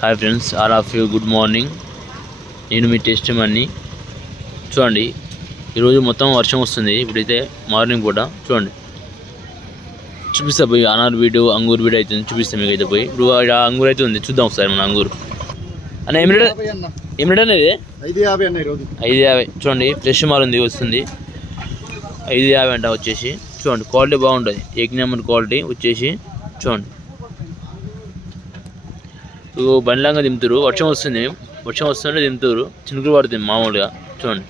Hi friends all of you good morning నేను మీ test మన్ని చూడండి ఈరోజు మొత్తం వర్షం వస్తుంది. ఇప్పుడైతే మార్నింగ్ పూట చూడండి. చూపిస్తా పోయి అనార్ వీడు అంగూరు వీడు అయితే చూపిస్తాను మీకు అయితే పోయి. ఇప్పుడు అంగూరు అయితే ఉంది చూద్దాం ఒకసారి మన అంగూరు. అన్న ఏం రేట్? యాభై అన్న. ఏం రేట్ అనేది? ఐదు యాభై అన్న ఈరోజు. ఐదు యాభై. చూడండి ఫ్రెష్ మాల్ ఉంది వస్తుంది. ఐదు యాభై అంట వచ్చేసి. చూడండి క్వాలిటీ బాగుంటుంది. ఏక్ నెంబర్ క్వాలిటీ వచ్చేసి చూడండి. ఇప్పుడు బండ్లాగా దింపుతారు వర్షం వస్తుంది. వర్షం వస్తుంటే దింపుతారు చినుకులు పడుతుంది మామూలుగా. చూడండి.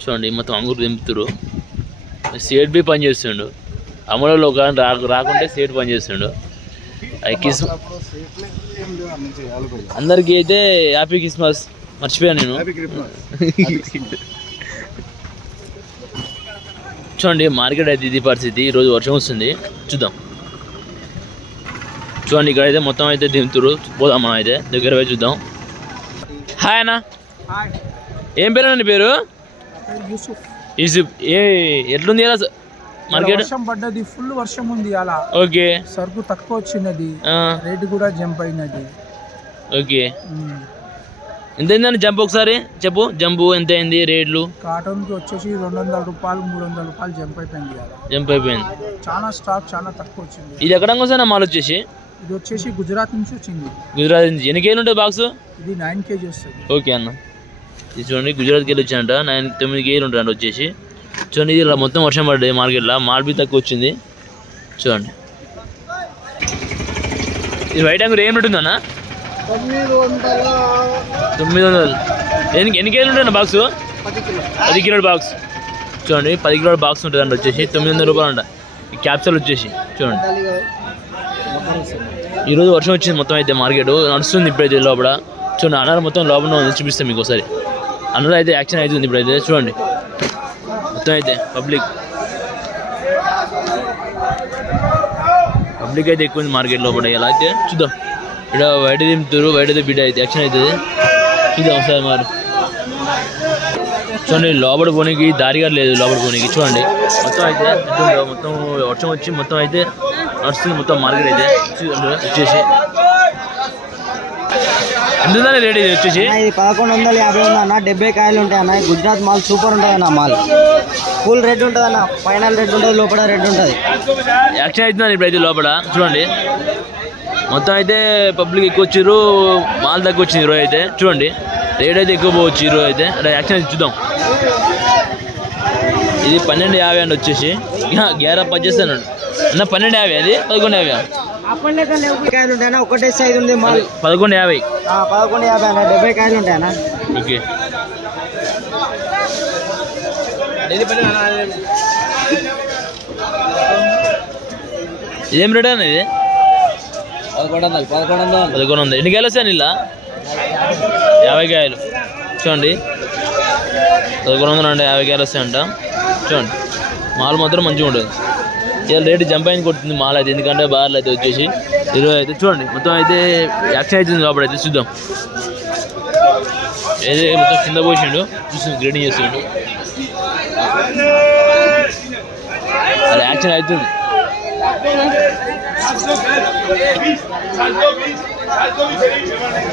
చూడండి మొత్తం అంగూరు దింపుతారు సేట్ బి పని చేస్తుండు. అమలలో ఆయన రా రాకుంటే సేట్ పని చేస్తుండు. కిస్. అందరికీ అయితే హ్యాపీ క్రిస్మస్. మర్చిపోయాను నేను. చూడండి మార్కెట్ అయితే ఇది పరిస్థితి. ఈరోజు వర్షం వస్తుంది. చూద్దాం. చూడండి ఇక్కడ అయితే మొత్తం అయితే దింపుతురు పోదాం మనం అయితే. దగ్గర పోయి చూద్దాం. హాయ్ అన్న. ఏం పేరు అండి పేరు? యూసుఫ్. ఏ ఎట్లుంది ఇలా మార్కెట్? వర్షం పడ్డది ఫుల్ వర్షం ఉంది అలా ఓకే. సరుకు తక్కువ వచ్చినది. రేటు కూడా జంప్ అయినది. ఓకే. ఎంత అయిందండి జంప్ ఒకసారి? చెప్పు జంపు ఎంత అయింది రేట్లు? కాటన్కి వచ్చేసి రెండు వందల రూపాయలు మూడు వందల రూపాయలు జంప్ అయిపోయింది జంప్ అయిపోయింది. చాలా స్టాక్ చాలా తక్కువ వచ్చింది. ఇది ఎక్కడ వస్తాను మాల్ వచ్చేసి? ఇది వచ్చేసి గుజరాత్ నుంచి వచ్చింది. గుజరాత్ నుంచి. ఎన్ని కేజీలు ఉంటుంది బాక్స్? ఇది నైన్ కేజీ వస్తుంది. ఓకే అన్న. ఇది చూడండి గుజరాత్కి వెళ్ళి వచ్చానంట. నైన్ తొమ్మిది కేజీలు ఉంటాయంట వచ్చేసి. చూడండి ఇది ఇలా మొత్తం వర్షం పడ్డది మార్కెట్లో. మాల్ బి తక్కువ వచ్చింది. చూడండి. ఇది వైట్ అంగూర్ ఏం ఉంటుందన్న తొమ్మిది వందల. ఎన్ని ఎన్ని కేజీలు ఉంటాయన్న బాక్స్? పది కిలో. పది కిలోల బాక్స్. చూడండి పది కిలోల బాక్స్ ఉంటుంది అంట వచ్చేసి తొమ్మిది వందల రూపాయలు అంట. ఈ క్యాప్సల్ వచ్చేసి చూడండి. ఈరోజు వర్షం వచ్చింది మొత్తం అయితే మార్కెట్. నడుస్తుంది ఇప్పుడైతే లోపల. చూడండి అన్నారు మొత్తం లోపల ఉంది. చూపిస్తాం మీకు ఒకసారి. అన్నారు అయితే యాక్షన్ అవుతుంది ఇప్పుడైతే. చూడండి. మొత్తం అయితే పబ్లిక్. పబ్లిక్ అయితే ఎక్కువ ఉంది మార్కెట్ లోపల. ఎలా అయితే? చూద్దాం. ఇక్కడ బయట దింపుతారు బయట బిడ్డ అయితే యాక్షన్ అవుతుంది చూద్దాం ఒకసారి మరి చూడండి లోపల పోనీకి దారిగా లేదు లోపల పోనీకి. చూడండి మొత్తం అయితే మొత్తం వర్షం వచ్చి మొత్తం అయితే నడుస్తుంది మొత్తం మార్కెట్ అయితే వచ్చేసి. రేట్ ఇది వచ్చేసి? ఇది పదకొండు వందల యాభై ఉంది అన్న. డెబ్బై కాయలు ఉంటాయి అన్న. గుజరాత్ మాల్ సూపర్ ఉంటుంది అన్న మాల్. ఫుల్ రెడ్ ఉంటుంది అన్న. పైన రెడ్ ఉంటుంది లోపల రెడ్ ఉంటుంది. యాక్షన్ అవుతుందని ఇప్పుడైతే లోపల. చూడండి. మొత్తం అయితే పబ్లిక్ ఎక్కువ వచ్చారు మాల్ తక్కువ వచ్చింది ఈరోజు అయితే. చూడండి రేట్ అయితే ఎక్కువ పోవచ్చు ఈరోజు అయితే. యాక్షన్ చూద్దాం. ఇది పన్నెండు యాభై అండి వచ్చేసి. గ్యారా పచ్చేస్తాను అన్న పన్నెండు యాభై అది? పదకొండు యాభై ఒకటే సైజు ఉంది మాల్. పదకొండు యాభై. పదకొండు యాభై అన్న. డెబ్బై కాయలు ఓకే. ఇదేం రేట్ అన్న ఇది? పదకొండు వందలు ఎన్ని కాయలు వస్తాయి ఇలా యాభై కాయలు. చూడండి. పదకొండు వందలు అంటే యాభై కాయలు వస్తాయంట. చూడండి. మాల్ మాత్రం మంచిగా ఉంటుంది ఇలా రేటు జంప్ అయిన కొడుతుంది మాల్ అయితే. ఎందుకంటే బార్లు అయితే వచ్చేసి ఇరవై అయితే. చూడండి. మొత్తం అయితే యాక్షన్ అవుతుంది కాబట్టి అయితే చూద్దాం. ఏదో మొత్తం కింద పోసిండు? చూస్తుంది గ్రేడింగ్ చేస్తుండు అది యాక్షన్ అవుతుంది.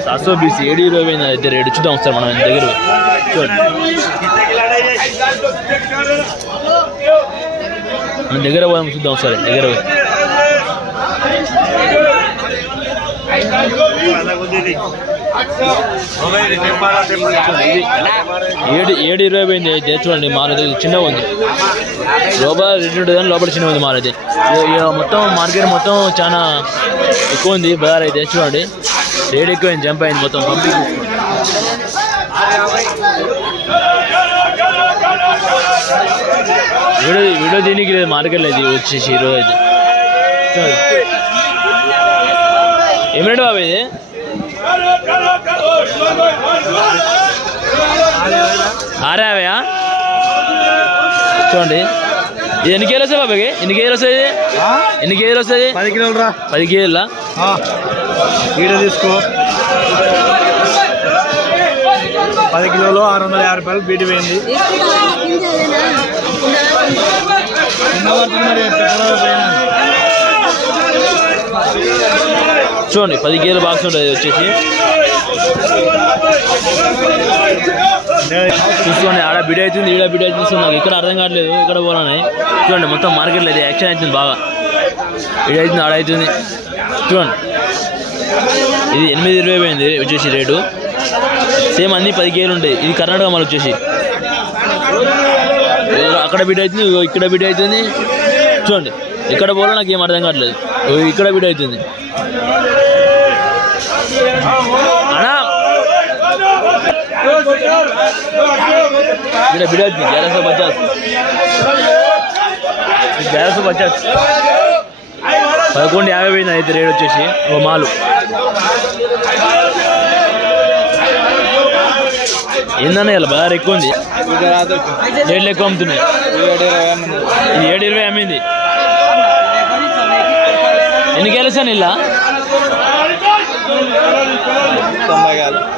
సాత్ సో బీసీ ఏడు ఇరవై పోయింది అయితే రేడు చూద్దాం సార్ మనం దగ్గర పోయి. చూడండి దగ్గర పోదాం చూద్దాం సార్ దగ్గర పోయి ఏడు ఏడు ఇరవై పోయింది అయితే చూడండి మాల్ చిన్నగా ఉంది. లోపల రెండు ఉంటుంది కానీ లోపల చిన్నగా ఉంది మాల్ మొత్తం మార్కెట్ మొత్తం చాలా ఎక్కువ ఉంది బజార్ అయితే చూడండి. రేట్ ఎక్కువైంది జంప్ అయింది మొత్తం పంపింగ్ వీడియో వీడియో దీనికి లేదు మార్కెట్ లేదు ఇది వచ్చేసి ఈరోజు అయితే. ఏమిటి బాబు ఇది? ఆరు యాభైయా చూడండి. ఇది ఎన్ని కేజీలు వస్తాయి బాబాకి ఎన్ని కేజీలు వస్తుంది ఎన్ని కేజీలు వస్తుంది పది కిలోలు రా. పది కేజీలా? వీడియో తీసుకో. పది కిలోలు ఆరు వందల యాభై రూపాయలు బీటి పోయింది. మరి చూడండి పది కేజీల బాక్స్ ఉంటుంది వచ్చేసి. చూసుకోండి ఆడ బిడ్ అవుతుంది ఈడ బిడ్ అవుతుంది నాకు ఇక్కడ అర్థం కావట్లేదు ఇక్కడ పోవాలని. చూడండి మొత్తం మార్కెట్లో అయితే యాక్షన్ అవుతుంది బాగా. ఇది అవుతుంది ఆడ అవుతుంది. చూడండి. ఇది ఎనిమిది ఇరవై పోయింది వచ్చేసి రేటు. సేమ్ అన్ని పది కేలు ఉంటాయి ఇది కర్ణాటక మళ్ళీ వచ్చేసి. అక్కడ బిడ్ అవుతుంది ఇక్కడ బిడ్ అవుతుంది. చూడండి ఇక్కడ పోలో నాకు ఏం అర్థం కావట్లేదు. ఇక్కడ బిడ్ అవుతుంది అన్నా. ఇక్కడ బిడ్ అవుతుంది గ్యారస్ పచాస్ గ్యారస్ పచాస్ పదకొండు యాభై పోయింది అయితే రేట్ వచ్చేసి. ఓ మాలు. ఏందన్న ఇలా బాగా ఎక్కువ ఉంది? రేట్లు ఎక్కువ అమ్ముతున్నాయి. ఇది ఏడు ఇరవై అమ్మింది. ఎన్ని కాయలు వస్తాను ఇలా?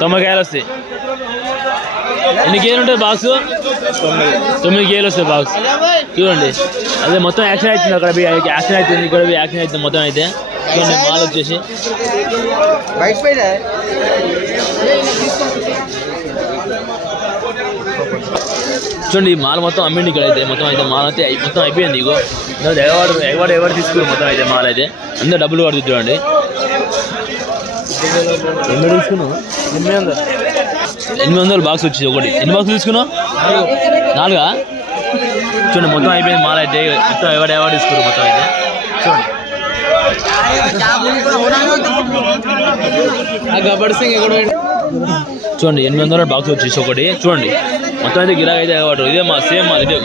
తొంభై కాయలు వస్తాయి. ఎన్ని కేజీలు ఉంటుంది బాక్స్? తొమ్మిది కేజీలు వస్తాయి బాక్స్. చూడండి. అదే మొత్తం యాక్షన్ అవుతుంది అక్కడ యాక్షన్ అవుతుంది ఇక్కడ యాక్షన్ అవుతుంది మొత్తం అయితే. చూడండి మాల్ వచ్చేసి చూడండి ఈ మాల్ మొత్తం అమ్మిండి ఇక్కడ అయితే మొత్తం అయితే మాల్ అయితే అయి- మొత్తం అయిపోయింది ఇగో. ఎగవాడు ఎగవాడు ఎవరు తీసుకురు మొత్తం అయితే మాల్ అయితే? అందరూ డబ్బులు పడుతుంది చూడండి. ఎన్ని తీసుకున్నావు? ఎనిమిది వందలు. ఎనిమిది వందలు బాక్స్ వచ్చింది ఒకటి. ఎన్ని బాక్స్ తీసుకున్నావు? నాలుగా? చూడండి మొత్తం అయిపోయింది మాల్ అయితే. మొత్తం ఎవడు ఎవరు తీసుకురు మొత్తం అయితే? చూడండి. చూడండి ఎనిమిది వందల బాక్స్ వచ్చేసి ఒకటి. చూడండి మొత్తం అయితే గిరాక్ అయితే ఎవరు? ఇదే మా సేమ్ మా ఇదే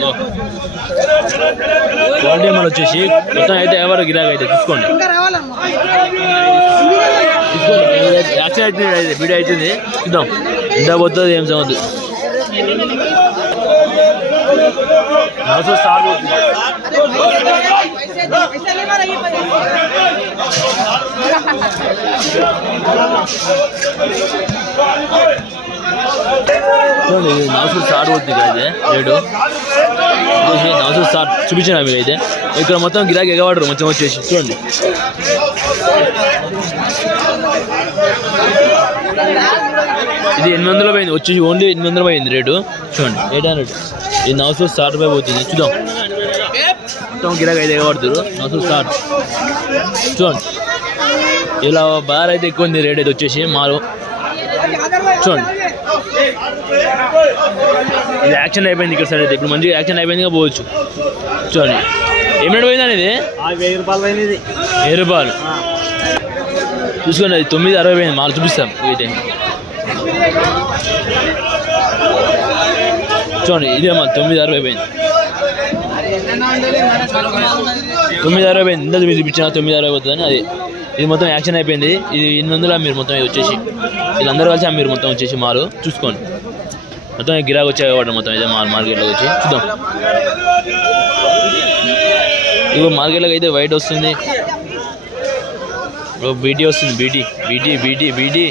క్వాలిటీ మాల్ వచ్చేసి మొత్తం అయితే ఎవరు గిరాక్ అయితే? చూసుకోండి. యాక్షన్ అయితే వీడియో అవుతుంది చూద్దాం. ఎంత పోతుంది ఏం సంగతి? నలభై స్టార్ చూడండి ఇది నలభై స్టార్ పోతుంది ఇక్కడ అయితే రేటు వచ్చేసి స్టార్ట్ చూపించాను మీకు అయితే ఇక్కడ మొత్తం గిరాకీ ఎగవాడరు మొత్తం వచ్చేసి చూడండి ఇది ఎనిమిది వందలు పోయింది వచ్చేసి ఓన్లీ ఎనిమిది వందలు పోయింది రేటు చూడండి ఎయిట్ హండ్రెడ్ ఇది నలభై స్టార్ట్ రూపాయి పోతుంది చూద్దాం మొత్తం గిరాకీ అయితే స్టార్ చూడండి ఇలా బార్ అయితే ఎక్కువ ఉంది రేట్ అయితే వచ్చేసి మారు చూడండి ఇది యాక్షన్ అయిపోయింది ఇక్కడ సైడ్ అయితే. ఇప్పుడు మంచిగా యాక్షన్ అయిపోయిందిగా పోవచ్చు. చూడండి ఏం రేట్ పోయింది అనేది? వెయ్యి రూపాయలు పోయింది వెయ్యి రూపాయలు. చూసుకోండి అది తొమ్మిది అరవై పోయింది. మాలు చూపిస్తాం. అయితే చూడండి ఇదే మా తొమ్మిది అరవై పోయింది. తొమ్మిది అరవై పోయింది. ఇంత చూపించిన తొమ్మిది అరవై పోతుందని అది ఇది మొత్తం యాక్షన్ అయిపోయింది. ఇది ఎనిమిది వందలు మీరు మొత్తం ఇది వచ్చేసి. వీళ్ళందరూ కలిసి మీరు మొత్తం వచ్చేసి మాలు చూసుకోండి. మొత్తం గిరాకు వచ్చే వాడు మొత్తం ఇదే మాల్ మార్కెట్లోకి వచ్చి. చూద్దాం. ఇప్పుడు మార్కెట్లోకి అయితే వైట్ వస్తుంది. బీటీ వస్తుంది. BT BT BT BT.